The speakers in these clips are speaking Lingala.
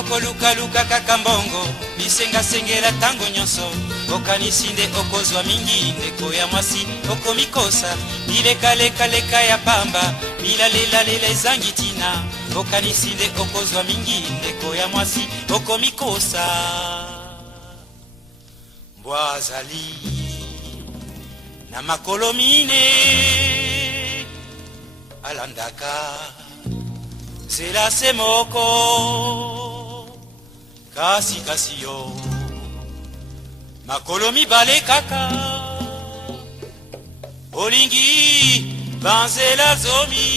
Tokoluka luka kakambongo bisenga sengela tango nyonso okanisinde okozwa mingi ndeko ya mwasi okomikosa bileka ya pamba bilalela ezangi tina okanisinde okozwa mingi ndeko ya mwasi okomikosa mbwazali na makolo mine alandaka zela semoko kasi yo makolo mibale kaka olingi banzela zomi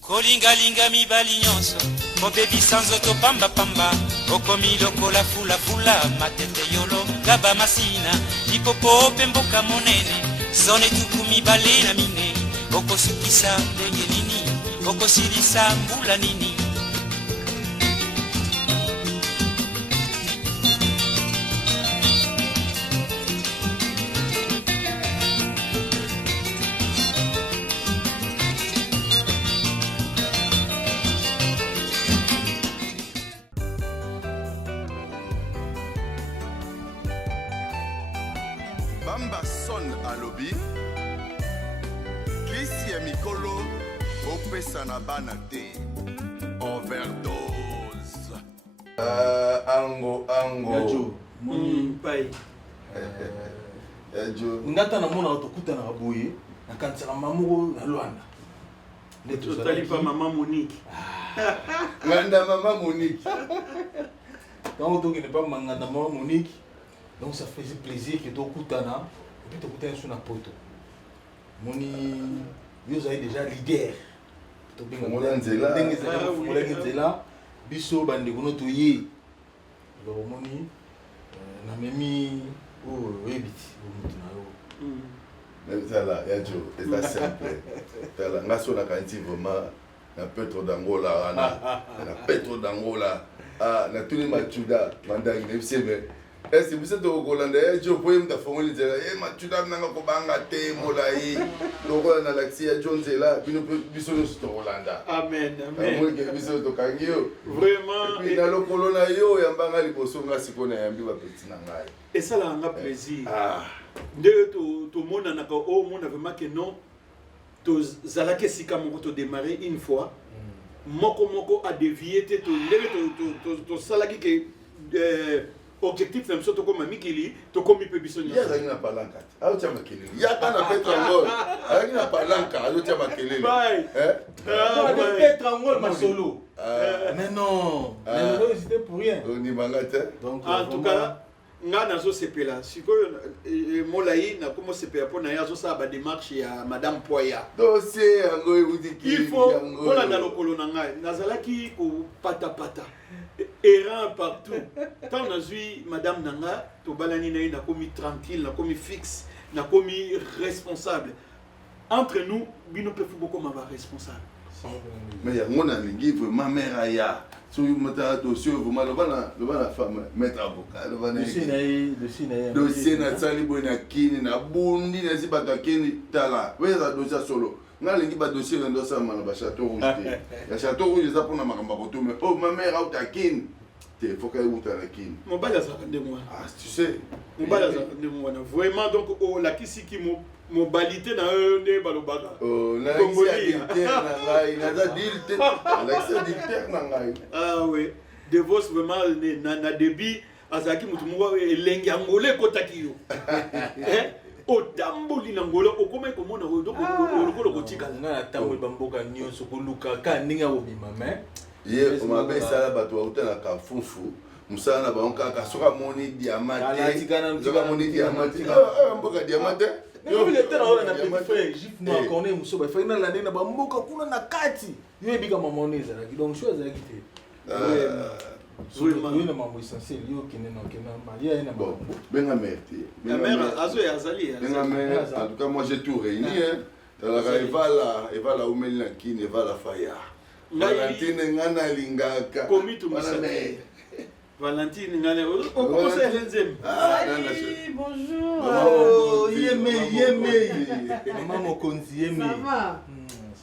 kolingalinga mibali nyonso kobebisa nzoto pambapamba okomi lokola fulafula matete yolo gaba masina lipopo pe mboka monene zone tuku mibale na mine okosukisa ndenge nini okosilisa mbula nini Bamba son alobi Kisi ya mikolo opesa na bana te overdose ango Yajo pai Yajo ngata na mona otokuta na boye na kantsala mamoko na Luanda Totali pa maman Monique Nganda maman Monique donc tu n'est pas manganda maman Monique. Donc ça faisait plaisir que tu Kutana et puis tu Kutana sur la poto. Moni, vous avez déjà leader. Tu bien Nzela, biso bande kono to ye. Alors moni na memi oh ebiti mutu na yo. Zala Yajo c'est simple. Tala ngaso na kanti vraiment na Petro d'Angola na Petro d'Angola na tuni machuda mandangi nebisebe. Est-ce que vous êtes au Hollande? Je peux me faire une idée. Tu as un peu de molaï. Donc on a l'accès à John Zela. Puis nous pouvons nous Hollande. Amen, amen. Vraiment. Et puis dans le colonna yo, il y a un bangal qui sont là si on est un peu petit nangai. Et ça là, on a plaisir. De tout le monde a au monde vraiment que non. Tu zalake sika moko to démarrer une fois. Moko a dévié to salaki que objectif même surtout comme Mikili to comme il peut bisonner. Ya zaki na palanka. Ayo tia makelele. Ya kana Petrangol. Zaki na palanka, ayo tia makelele. Petrangol ma solo. Mais non, mais c'était pour rien. On y mangate. Donc en tout cas, nga nazo sepela. Siko molai na komo sepela pour na yazo sa ba démarche ya madame Poya. Dossier yango ebudiki. Il faut voilà dans le colonna ngai. Nazalaki ko pata. Errant partout. Quand on a vu Madame Nanga, Tobalani n'a commis tranquille, n'a commis fixe, n'a commis responsable. Entre nous, nous pouvons beaucoup avoir responsable. Mais il y a mon ami, vraiment mère Aya. Si vous mettez un dossier, vous m'avez la femme, mettre avocat. Le dossier n'a pas de kini, n'a bondi, n'a pas de kini, tala. Oui, ça dossier solo. Nga lingi ba dossier na ndosa mana ba château rouge te. Ya château rouge za pona makamba koto mais oh ma mère a ta kin. Te faut qu'elle uta la kin. Mon bala za de moi. Ah tu sais. Mon bala za de moi. Vraiment donc oh la kisi ki mo balité na ne balobaka. Oh na ngai na ngai na za dilte. Na ça dilte na ngai. Ah oui. De vos vraiment na débit azaki mutu mo elengi angolé kotaki yo. Otamboli nangola okome komona donc lokolo kotika na tamboli bamboka nyonso koluka ka ninga obima mais ye on m'appelle ça bato autant ka fufu musala na banka ka soka moni diamante soka moni diamante mboka diamante yo le tena ona na petit frère jif no akone muso ba faina la ndena bamboka kuna na kati yo ebika mamoneza donc chose ya kite oui, maman essentiel, yo kena maria na bon. Benga mère. La mère azo ya azali. Benga mère. En tout cas, moi j'ai tout réuni. Eva la umeli na kini, Eva la faya. Valentine ngana lingaka. Komi tu musane. Valentine ngana. On commence à l'enzem. Bonjour. Oh, yeme. Maman Mokonzi yeme. Ça va?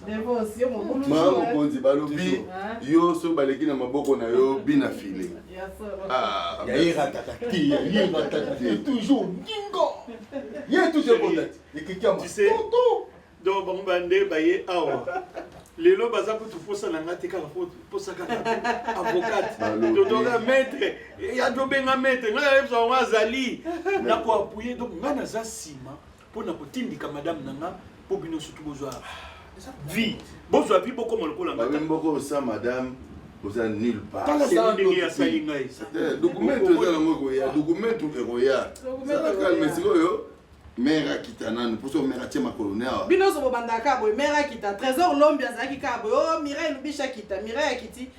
Dévotion, mon boulot. Maman Konzi balobi yo so baleki na maboko na yo bina filé. Ah, toujours dingo. Il y a toujours contact. Tu sais, donc bon bandé baye awa. Les lots baza pour tout pour ça la te kala pour ça avocate. Donc maître, il y a do benga maître, ngala so wazali na ko appuyer donc ngana za sima pour na ko tindika madame nanga pour bino surtout bozwa vie. Bozwa vie beaucoup mo lokola ngata. Même beaucoup ça madame vous êtes nulle part. Document mère kitana pour so mère tia makolone awa bino so bobandaka boy mère kita trésor l'ombi azaki ka boy oh Mireille Lubisha kita Mireille akiti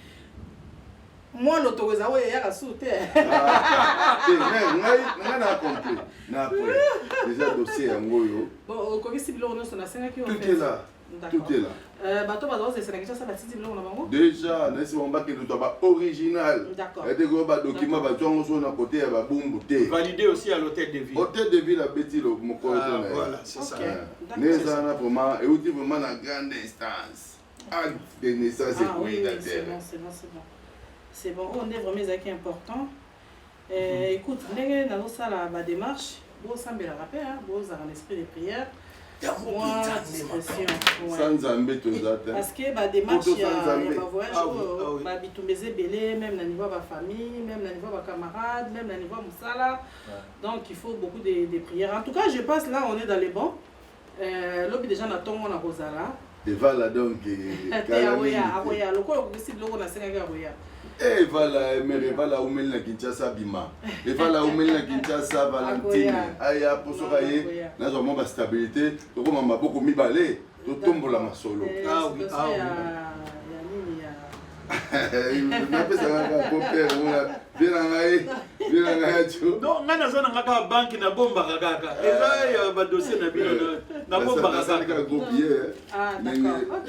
moi l'autoriser oyo ya kasute ngai na compris na après déjà dossier yango yo bon ko bisi bilo no so na senga ki on tout est là. Tout est là. Bateau va c'est Sénégal ça va titi biloko na bango. Déjà, nasi on ba ke to ba original. D'accord. Et de ba document ba tongo so na côté ya ba bumbu te. Validé aussi à l'hôtel de ville. Hôtel de ville à Betty le moko to na. Voilà, c'est ça. Neza na vraiment et outi vraiment na grande instance. Acte de naissance et oui, c'est bon. C'est bon, on est vraiment ça qui est important. Écoute, ndenge na ça la démarche, bo sambela rappel hein, bo za en esprit de prière. Moi, discrétion. Sans embêter aux autres. Parce que la démarche, il y a un voyage, même au niveau de la famille, même au niveau de la camarade, même au niveau de Moussala. Donc il faut beaucoup de prières. En tout cas, je pense là, on est dans les bons. L'objet déjà, on a tombé à Rosala. Et voilà donc. Et voilà, mais voilà où mène la Kinshasa Bima. Et voilà où mène la Kinshasa Valentine. Aya pour ça na zo mo ba stabilité, to ko mama beaucoup mi balé, to tombo la masolo. Ah oui, ah oui. Na pesa nga ko père mona. Bien nga tu. Donc ngana zona ngaka banki na bomba kaka. Eza ya ba dossier na bino na bomba kaka gobier. Ah d'accord. OK.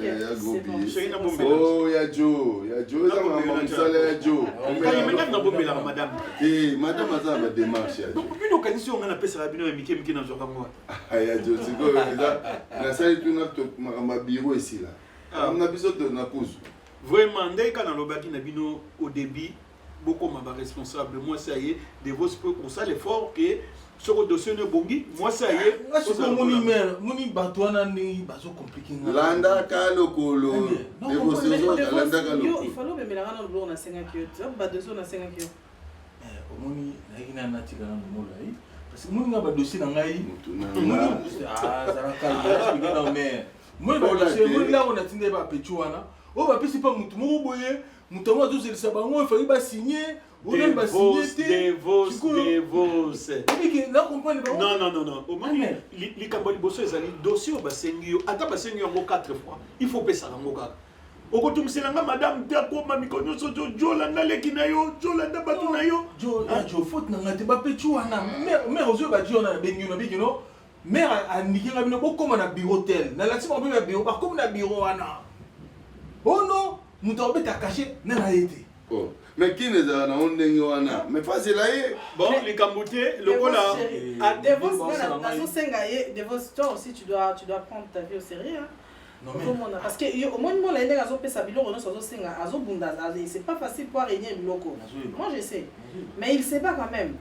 C'est bon. Oh ya Jo za mama msala ya Jo. Kaya mena na bombe la madame. Madame aza ba démarche ya. Donc bino kanisi on ngana pesa bino mike na zoka ngwa. Ya Jo siko na sali tu na to ma bureau ici là. On a besoin de na pousse. Vraiment, dès qu'on a l'obaki na bino au début, beaucoup m'a responsable. Moi ça y est, de vos pour ça l'effort que sur le dossier de Bongi, moi ça y est. Moi c'est mon numéro, mon batouana ni bazo compliqué. Landa kalokolo. Il faut même la rendre bleu na 5 kg. Ça ba dossier na 5 kg. Omoni na ina na tika na molai. Parce que mon nga ba dossier na ngai. Ah, ça va calmer na mais. Moi ba dossier, moi là on a tindé ba pechuana. Oh bah puis c'est pas mutu moko boye mutu mo zo zelisa bango il fallait ba signer on même ba signer Devos que là comprendre pas non au moins li kambali bosso ezali dossier ba sengio ata ba sengio ngo 4 fois il faut pesa ngo kaka okotumiselanga madame te akoma mikonyo so jola ndaleki na yo jola ndabatu na yo jo faute na ngate ba pechu wana mais ozo ba jiona na bengi no bikino mais anikinga bino bokoma na bureau tel na lati mo ba bureau ba comme na bureau wana. Oh non, nous t'avons été caché, n'a pas été. Oh, mais qui n'est pas dans le wana? Mais facile là. Bon, les Camboutés, le voilà. À Devos, toi aussi, tu dois prendre ta vie au sérieux. Non mais. Parce que au moins, moi, l'année, azo pesa biloko, non, azo senga, azo bunda, c'est pas facile pour régner biloko. Moi, je sais, mais il sait pas quand même.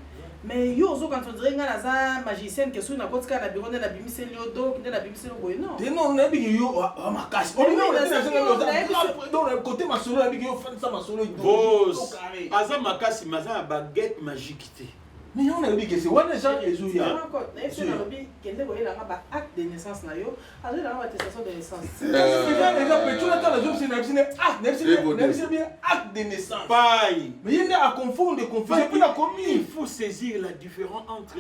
Mais yo zo quand on dirait nga naza magicienne que sur na kotika na bureau na bimiseli odo na bimiseli boy non non na bi yo makasi on est dans le côté masolo na bi yo fan ça masolo boss aza makasi maza baguette magique té mais on a dit que c'est wana ça ezu ya encore na fait na lobi kende boy la ba acte de naissance na yo azo na ba attestation de naissance c'est exemple tu attends la job c'est na bien acte de naissance paille mais il y a à confondre puis la commis il faut saisir la différence entre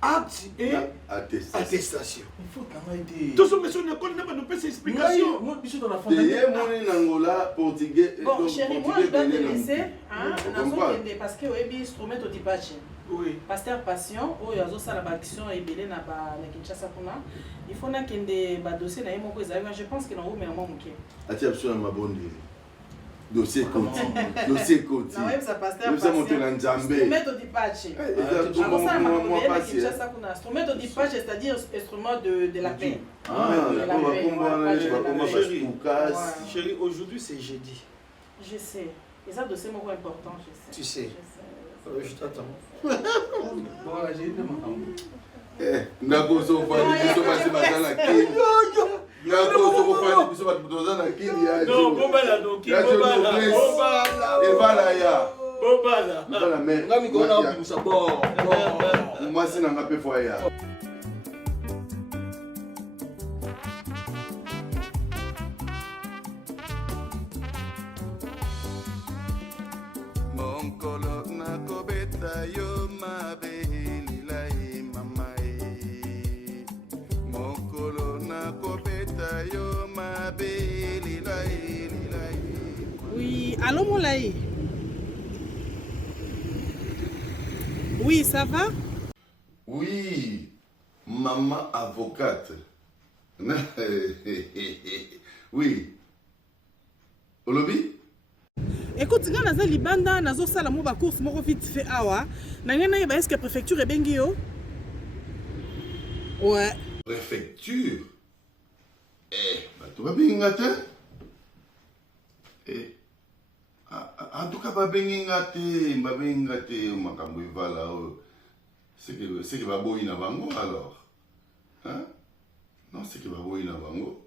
acte et attestation il faut travailler tout ce monsieur ne connaît pas nous peut explication moi je suis dans la fondation mon Angola portugais bon chérie moi je dois te laisser hein parce que oyebi instrument au dipache. Oui. Pasteur Passion, où il y a aussi la action et belé na Kinshasa kuna. Il faut na kende ba dossier na yemo ko ezali. Je pense que na o mais na mo muke. Ati absolument ma bonne dossier Koti. Dossier Koti. Non, même ça passe à passer. Monter dans Nzambe. Instrument de dispatch. Instrument de dispatch, c'est-à-dire instrument de la paix. Chérie, aujourd'hui c'est jeudi. Je sais. Et ça, dossier est important, je sais. Tu sais. Je t'attends. Voilà, j'ai une demande. Oui, allô Moulaye. Oui, ça va? Oui, maman avocate. Oui. Olobi? Écoute, nga naza libanda nazo sala mo ba course moko vite fait awa. Na ngena yeba est-ce que préfecture e bengi yo? Ouais. Préfecture? Bah tu vas bien te? En tout cas, pas bien te makambo ivala c'est que va boy na bango alors. Hein? Non, c'est que va boy na bango.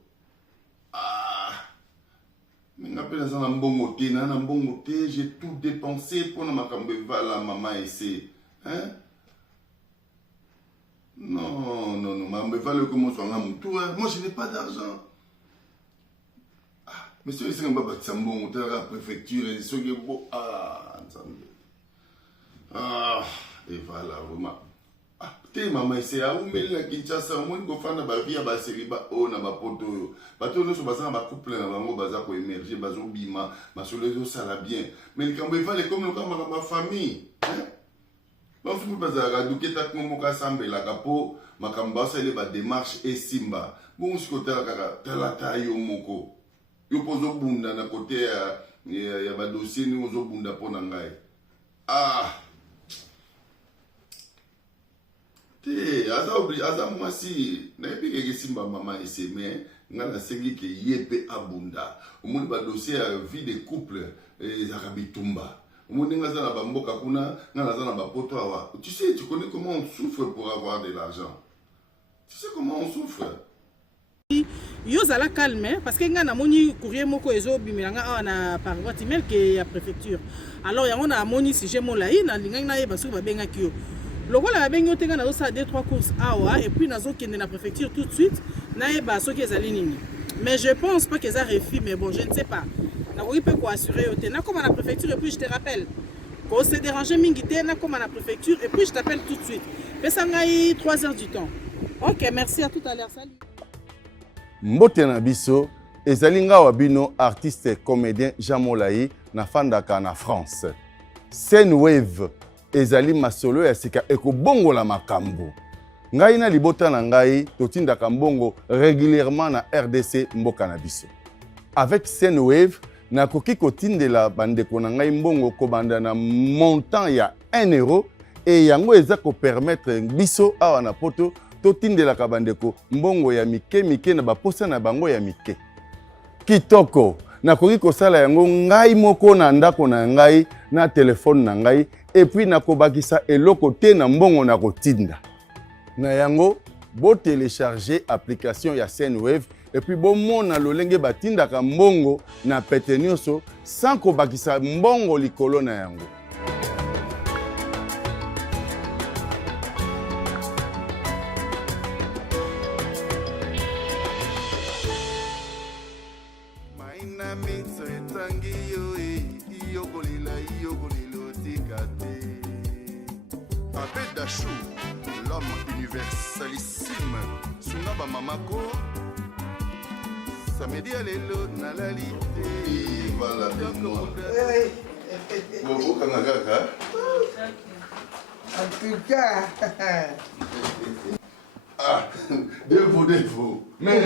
Mais n'appelle ça un bon thé, j'ai tout dépensé pour na makambo ivala maman ici. Hein? Non, maman ivala comment soit un moutou. Moi je n'ai pas d'argent. Mais si vous avez un bâtiment, vous avez la préfecture, et ce qui est beau, et voilà, vraiment. T'es maman, c'est à où, mais la Kinshasa, moi, je vais faire ma vie à ma série, on a ma poteau. Bateau, nous sommes en couple, on va émerger, on va bima, ma soleil, ça va bien. Mais quand on va aller comme ma famille, on ne peut pas dire que tu as un sambe, la capo, ma cambassa, elle va démarche et simba. Bon, ce que tu as la taille au moko. Yo pozo bunda na côté ya ba dossier ni ozo bunda pona ngai. Aza mwasi na epi ke simba mama ese mais ngala sengi ke yepe abunda. Omoni ba dossier ya vie de couple za kabitumba. Omoni ngaza na ba mboka kuna ngala za na ba poto awa. Tu sais, tu connais comment on souffre pour avoir de l'argent. Tu sais comment on souffre? Yo zala calme parce que nga na moni courrier moko ezo bimelanga na par boîte email que ya préfecture. Alors yango na moni sujet Moulaye na linga na yeba so ba benga kio. Lokola ba benga otenga na zo sa 2-3 courses awa et puis nazo kende na préfecture tout de suite na yeba so ki ezali nini. Mais je pense pas que ça refuse mais bon je ne sais pas. Na ko peut quoi assurer ote na comme na préfecture et puis je te rappelle. Quand c'est dérangé mingi te na comme na préfecture et puis je t'appelle tout de suite. Pesa ngai 3 heures du temps. OK, merci à tout à l'heure. Salut. Mbote na biso ezali ngawa bino artiste comédien Jean Moulaye na fandaka na France. Scène Wave ezali masolo ya sika ekobongola makambo. Ngai na libota na ngai totindaka mbongo régulièrement na RDC mboka na biso. Avec Scène Wave nakoki kotindela bandeko na ngai mbongo kobanda na montant ya 1 euro et yango eza ko permettre biso awa na poto totindela kabandeko mbongo ya mike na baposa na bango ya mike. Kitoko nakoki kosala yango ngai moko na ndako na ngai na telefone na ngai et puis nakobakisa eloko te na mbongo na kotinda. Na yango bo télécharger application ya Scène Wave et puis bo mona lolenge batindaka mbongo na pete nyonso sans kobakisa mbongo likolo na yango. Dachou, l'homme universalissime, Sunaba Mamako, samedi à l'élo, nalalité. Voilà, en tout cas, défaut. Mère,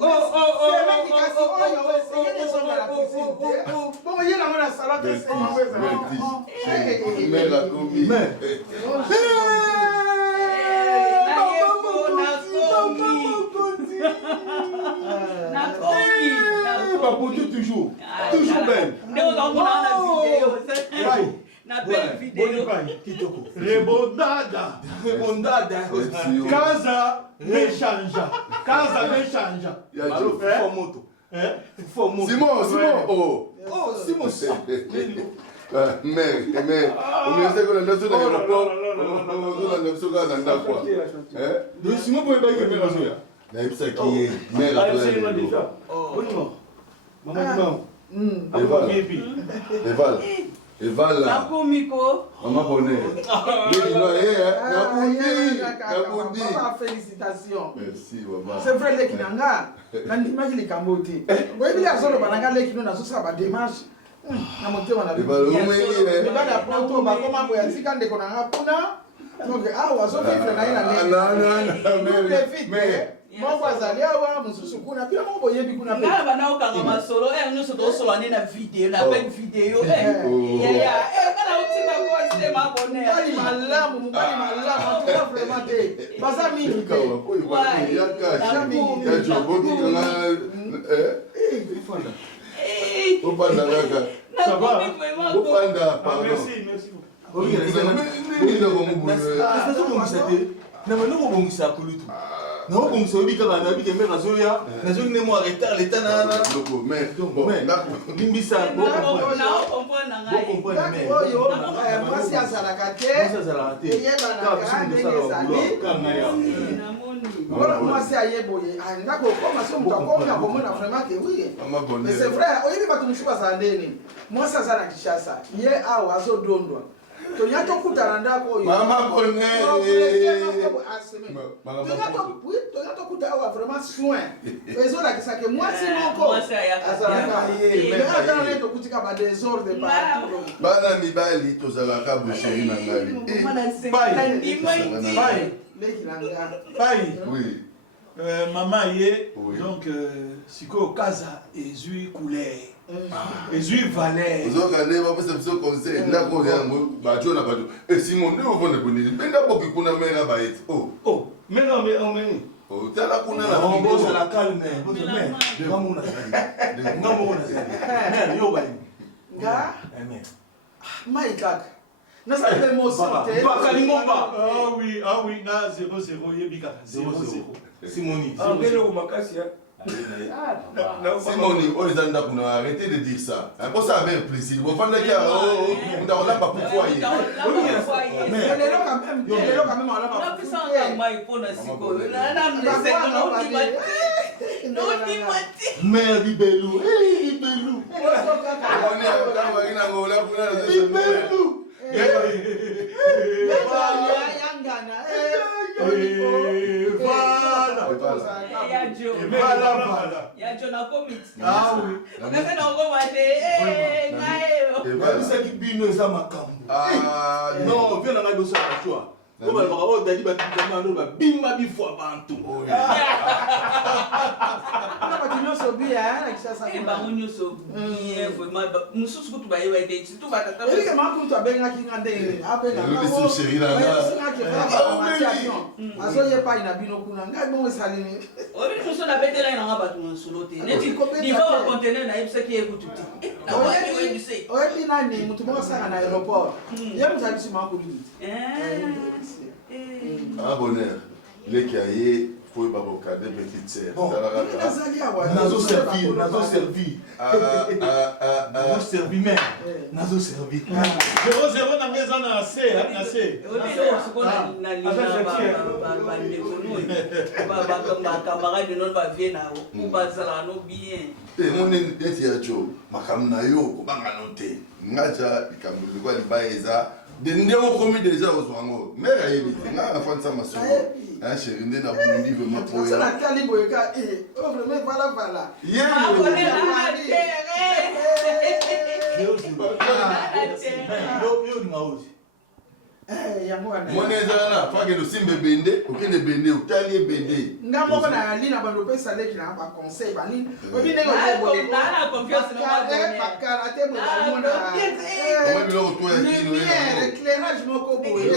oh, Bon, il y a la salade. Mère a commis. Toujours belle. Na belle vidéo. Rebondada. Casa Mechanja. Simon. Oh, Simon. Mère. On me dit que la nation dans l'aéroport. On a 900 gars dans la fois. Simon peut pas y aller. Ça qui est mère à Eval là. Maman bonnet. Papa, félicitations. Merci, maman. C'est vrai, les Kinanga. Nandima qui les Camboté. Vous voyez, les autres, Bananga, les Kinanga, ça va démarche. Na monté, on a vu. Mais pas d'apprendre, comment vous avez dit quand on a donc, wazo vivre na ina mais moi wazali awa mususu kuna pia mambo yebi kuna pia ngaba na okanga masolo nous so solo na vidéo na belle vidéo kana utika kwa sile mabone bali malamu tu vraiment te basa mingi te ça va merci Tonyato kutana ndako yo. Mama bonne. Tonyato kutana vraiment soin. Ezo la kisa que moi si moko. Mais attends to kutika ba désordre partout. Bana mibali tozalaka boucherie na ngali. Oui. Maman yé donc siko kaza ezui couleur. Ezui valeur. Vous avez pas fait ce conseil. N'a pas yango bajo na bajo. Et Simon ne vous ne connaissez pas. Benda boki kuna mera baet. Oh. Mais non mais on me. Oh, tala kuna na bongo ça la calme. Bongo mais. Ngamuna. Mais yo bayi. Nga. Maïkak. Na ça fait mo santé. Pas Kalimomba. Ah oui, na 0-0 yebika 0-0. Simoni. Angelo makasi hein. Simoni, on les a arrêtez de dire ça. Pour ça avec plaisir. Vous faites le cas, on n'a pas pour foyer. Mais il est quand même on l'a pas. Mère Bibelou, Bibelou. Ah, bonheur. Les cahiers, il faut pas regarder petite sœur. Nazo servi. Nazo servi même. Nazo servi. 0-0 na maison na C, na C. Mon eti acho makamna yo banga note. Ngacha ikambu kwa libaeza. Dende o komi déjà aux wango. Mais ayebi nga afansa maso. Ah chérie ndena bundi vraiment pour. Ça la calibre ka vraiment voilà. Mon ezana, faut que nous simbe bende, ou que ne bende, ou tali bende. Nga moko na lina bando pesa leki na ba conseil ba nini. Obi ndenge na confiance na ba bakala te mo ba mona. Obi bilo to ya kino ya. Éclairage moko boye.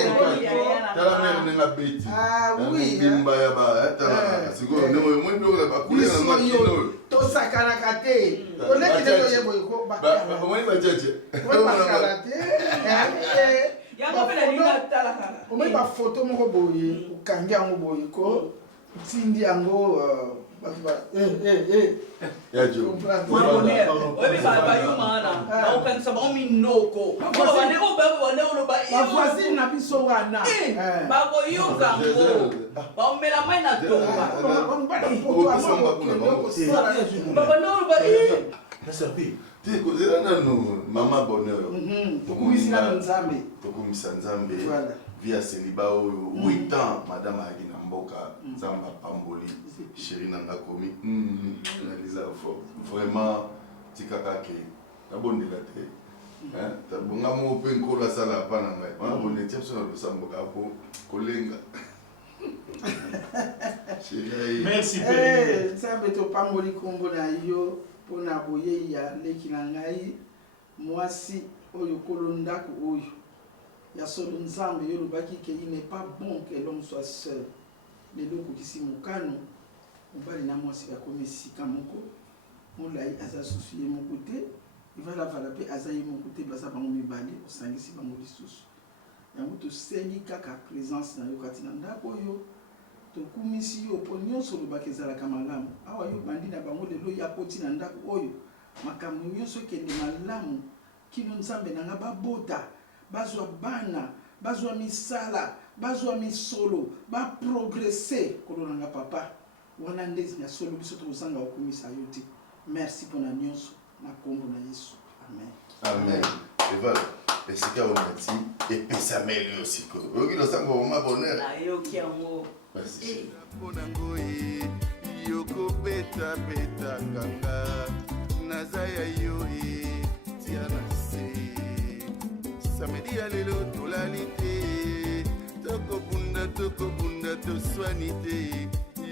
Tala mère nenga beti. Ah oui. Bimba ya ba, tala. Siko ndemo mo bilo ba kule na makino. To sakana kate. To leki ndenge ye boye ko bakala. Ba mo ni ba cheche. Ko bakala te. Yango pela linga tala kala. Omoi ba photo moko boye, ukangi yango boye ko tindi yango batu ba ya jo. Mabonere. Obi ba yumana. Na ukanisa ba minoko. Ko ba ne ko ba ba ba voisine na biso wana. Ba ko yuka ngo. Ba mela mai na tonga. Ba na photo amo ko sala. Ba no ba na servi. Ti ko zera nanu mama bonheur. Tokumisina nzambe. Tokumisa nzambe. Via célibat 8 ans madame Agina Mboka Nzamba Pamboli chérie nanga komi. Analyse vraiment tikaka ke na bondela te. Hein? Tabunga mo pe nkola sala pa na ngai. Wana bonne tiep so na Samboka po kolenga. Merci Père. Nzambe to pamboli kombo na yo. Pona boye ya leki na ngai mwasi oyo kolondako oyo ya solo nzambe yo lobaki ke il n'est pas bon que l'homme soit seul lelo kokisi mokano mobali na mwasi akomesika moko molai aza susu ye moko te ivalavala mpe aza ye moko te baza bango mibale osangisi bango lisusu yango tosengi kaka présence na yo kati na ndako oyo tokumisi yo po nyonso lobaki ezalaka malamu awa yo bandi na bango lelo ya koti na ndako oyo makambo nyonso ekende malamu kino nzambe nanga babota bazwa bana bazwa misala bazwa misolo baprogresse kolo nanga papa wana ndezi na solo biso tozanga okumisa yo te merci mpona nyonso na kombo na yesu amen Amen. Eval, esika onati epesameli osiko oyoki losango oma bonheur nayoki yango. merci. Ponango yoko beta beta kanga nazaya yo tiana se samedi ya lelo tolalite toko bunda to swanite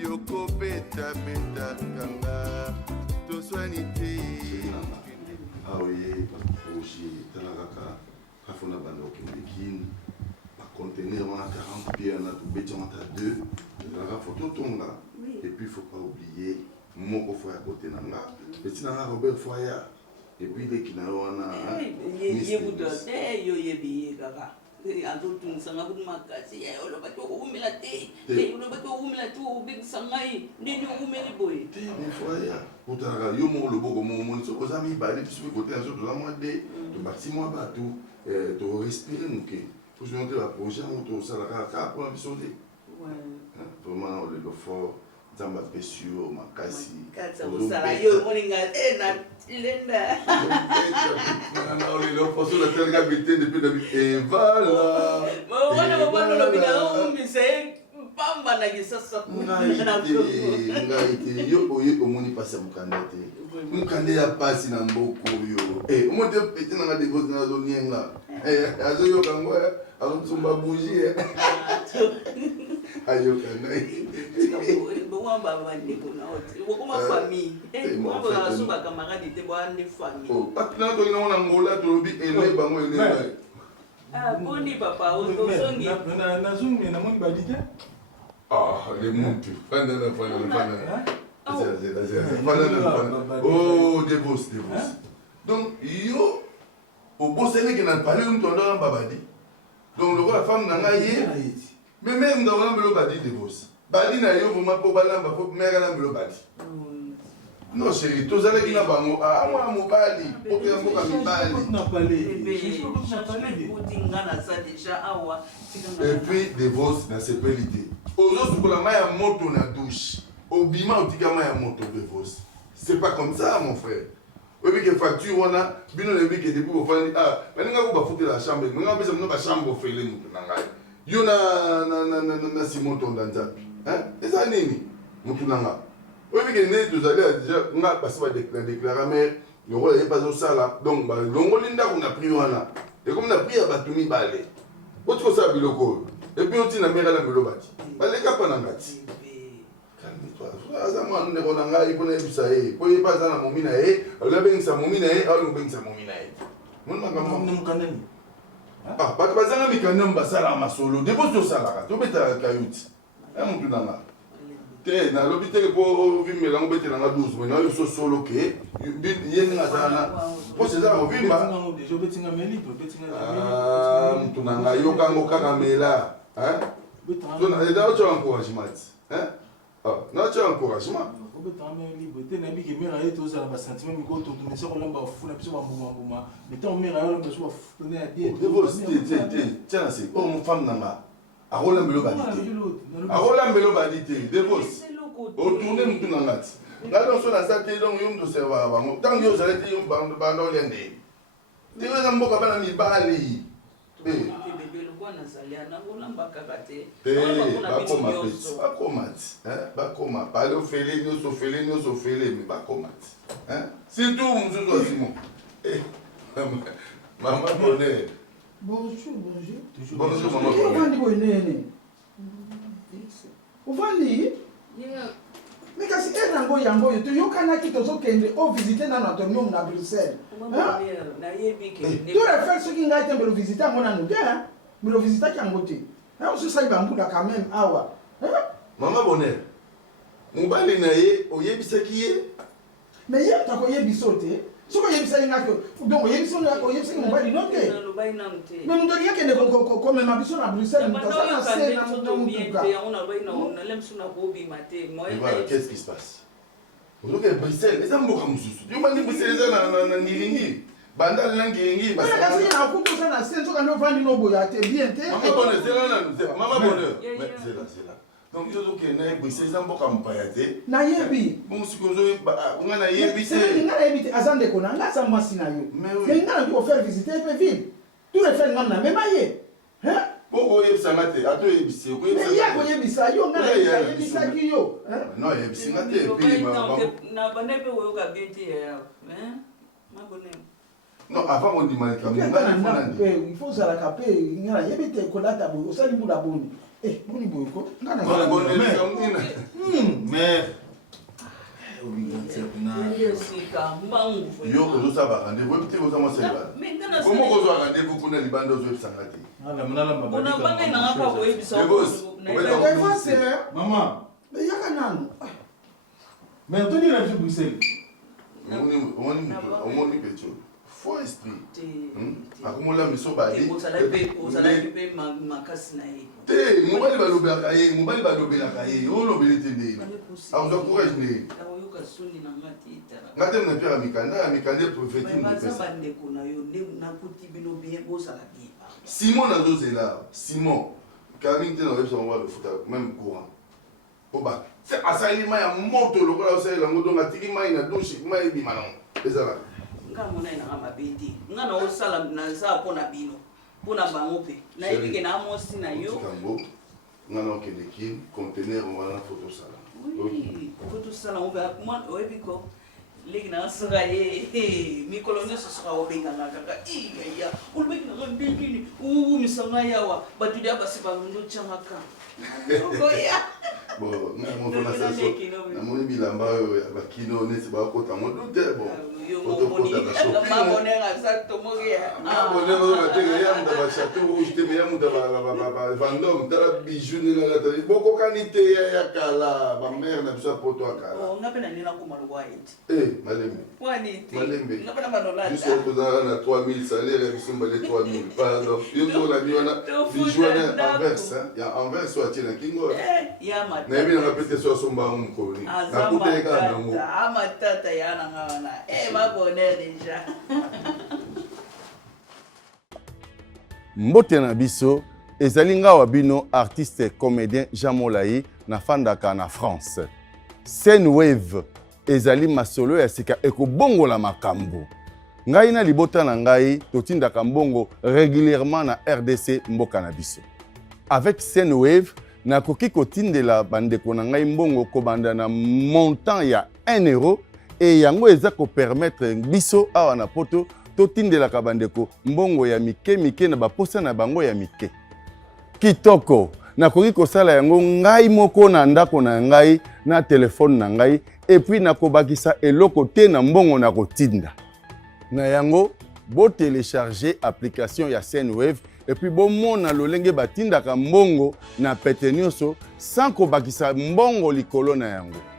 yoko beta beta kanga to swanite aoye oji talakaka afona bando kindekin contenir wana 40 pieds na tubeti wana 2 la photo tonga et puis il faut pas oublier moko fo ya côté nanga petit nanga Robert Foya et puis les kina wana ye budo yo ye bi kaka ando tun sanga bu makasi ya lo ba to umela te lo ba to umela tu big sangai ndini umeli boy te ni Foya utara yo mo lo boko mo mo so ko zami ba les puis côté en so to la moi de to bâti moi ba tout to respirer muke pour se monter la projet on to sala ka pour episode vraiment le fort Zamba Pesio makasi katsa usala yo moninga na lenda non le poso la telle habité depuis et voilà wana lo bina umise pamba na gisasa ngaite yo oye omoni pasi mukanda te mukanda ya pasi na mboko yo omote pete na de boss na zo nienga azo yo kango azumba bougie ayo kanai wamba bandeko na oti wokoma famille wamba na suba camarade te bande famille oh patina to ina wana ngola to bi ele bango ele boni papa osongi na zungi na moni badite les montes fana oh des boss donc yo au boss ele que na parler un tondo na babadi donc le la femme na ngaye mais même dans le badi des boss badi na yo vraiment po balamba po mère na mbelo badi non chérie tous allez na bango ah moi mobali po que mboka mibali na parler et puis des boss na sepelité ozo pour la maya moto na douche obima otika maya moto de boss c'est pas comme ça mon frère oui que facture on a bino le bi que depuis au fond ah mais nga ko ba fuki la chambre nga pesa mnoka chambre fele mutu na ngai yo na Simon Tondanza hein eza nini mutu na nga oui que ne tous allez déjà nga passer ba déclarer mais le rôle est pas au sala donc ba longoli nda ko na pri wana et comme na pri ya batumi balé Autre ça biloko. Et puis on na mera la melobati. Baleka pana ngati. Calme-toi. Azama ne konanga ipona bisa e. Po yepa za na momina e, la bengisa momina e, alu bengisa momina e. Mon makambo mkanani. Ah, bato bazanga mikanda mbasala masolo. Debo to salaka. To beta kayuti. Mutu nanga. Te na lobi te po vimela ngo bete nanga 12 mais na yo so solo ke yeni ngazana. Po c'est ça vimba. Je betinga meli, betinga ah, mutu nanga yo kango kaka mela. Hein? So na eda o encouragement. Hein? Ah, na tu encouragement. Betinga meli, betinga nabi ke mera yeto za ba sentiment mi ko to me so ko lamba fu na biso ba mbuma. Betinga mera yo lamba so ba fu na dia. Debo tiens c'est oh mon femme nanga. Arola melo badite. Arola melo badite. Devos. O tourner mutu nangati. Là donc so na sa te donc yum do serva bango. Tant yo zale te yum bando bando lende. Te weza mboka bana mi bali. Eh. Bakomati. Hein? Bakoma. Palo fele nyo so fele mi bakomati. Hein? C'est tout musuzu wa Simon. Eh. Maman bonheur. Bonjour. Bonjour, maman. Uvandi? Mais kasi erango yango yo yokanaki tozokende o visiter na autonome na Bruxelles. Tu refais ce qui ngai tembe visiter mona nous bien. Mais le visiter qui angote. On se sai bambula quand même awa. Maman bonheur. Mobali na ye oyebisaki ye. Mais ye tako yebisote. Soko yebisa ngako. Donc yebisa ngako yebisa mobali note. Mais mundo yake ne ko même biso na Bruxelles mutazana c'est na mundo mutuka. Qu'est-ce qui se passe? Vous avez Bruxelles, les amis beaucoup mususu. Tu m'as dit Bruxelles na niringi. Bandal na ngiringi parce que kasi na kuto sana senso kana vandi no boya te bien te. Maman bonheur, c'est là. Maman bonheur. Mais c'est là. Donc je dis que na Bruxelles za mboka mpaya te. Na yebi. Bon sikozo nga na yebi te. Nga na yebi te azande kona nga sa mwasi na yo. Mais nga na faire visiter pe ville. Tout le fait nga na même aye. Hein? Pourquoi yebisa ngate ato yebisi ko yebisa. Mais ya ko yebisa yo nga na yebisa ki yo. Non yebisi ngate pe na banepe wo ka binti ya. Hein? Ma bonne. Non, avant on dit mal comme il faut ça la caper, il y a yebite ko lata bo, osali bula boni. Eh, boni boy ko. Ngana mais yo ko ça va rendez-vous peut-être vous moi c'est là. Comment vous avez rendez-vous pour les bandes aux sangati? Ala mnala mabadi. On a pas na hapa ko ibisa. Maman, mais y a kanano. Mais Anthony l'a vu Bruxelles. On est petit. Faux esprit. Akomola miso badi. Te, mobali balobelaka ye, mobali balobelaka ye, olobeli te nde. Azo courage nde. Ngate mna pera mikanda prophétique de pesa. Simon azozela, Simon. Karim te na websa on va le foutre même courant. Oba. C'est asali ma ya moto lokola osali lango donc atiki mai na douche, mai bi manon. Ezala. Ngamona ina mabeti ngana osala na za pona bino pona bango pe na yebike na amosi na yo ngana okeleki conteneur wana photo sala oui photo sala on va moi oyebiko leki na sanga ye mi kolone so sanga obenga ngaka iya ulbeki na ndini misanga yawa batude abasiba ndo chamaka oya bon na moni bilamba oyo ya bakino neti bakota modu te bon Mbote na biso ezali ngawa bino artiste comédien Jean Molayi na fandaka na France. Scène Wave ezali masolo ya sika ekobongola makambo. Ngai na libota na ngai totindaka mbongo régulièrement na RDC mboka na biso. Avec Scène Wave nakoki kotindela bandeko na ngai mbongo kobanda na montant ya 1 euro et yango eza ko permettre biso awa na poto totindelaka bandeko mbongo ya mike na baposa na bango ya mike. kitoko nakoki kosala yango ngai moko na ndako na ngai na telefone na ngai et puis nakobakisa eloko te na mbongo na kotinda na yango bo télécharger application ya Sendwave et puis bo mona lolenge batindaka mbongo na pete nyonso sans kobakisa mbongo likolo na yango.